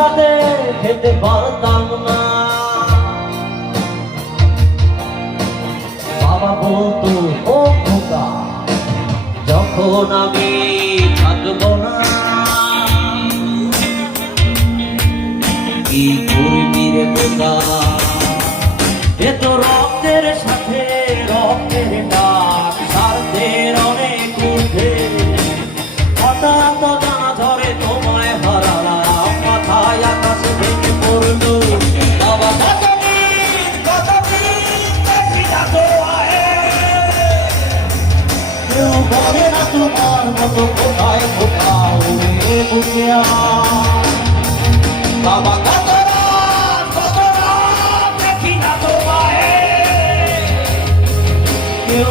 সাথে খেতে পারতাম না। বাবা বলতো ও খোকা, যখন আমি থাকবো না কি করবি রে খোকা, এ তো রক্তের সাথে রক্তের ডাক, স্বার্থের অনেক ঊর্ধ্বে। হঠাৎ জানা ঝরে তোমায় হারালাম, মাথায় আকাশ ভেঙে পড়লো। বাবা কেউ বলে না তোমার মতো কোথায় কোথাও বুকে বাবা দেখি না তোমায়, কেউ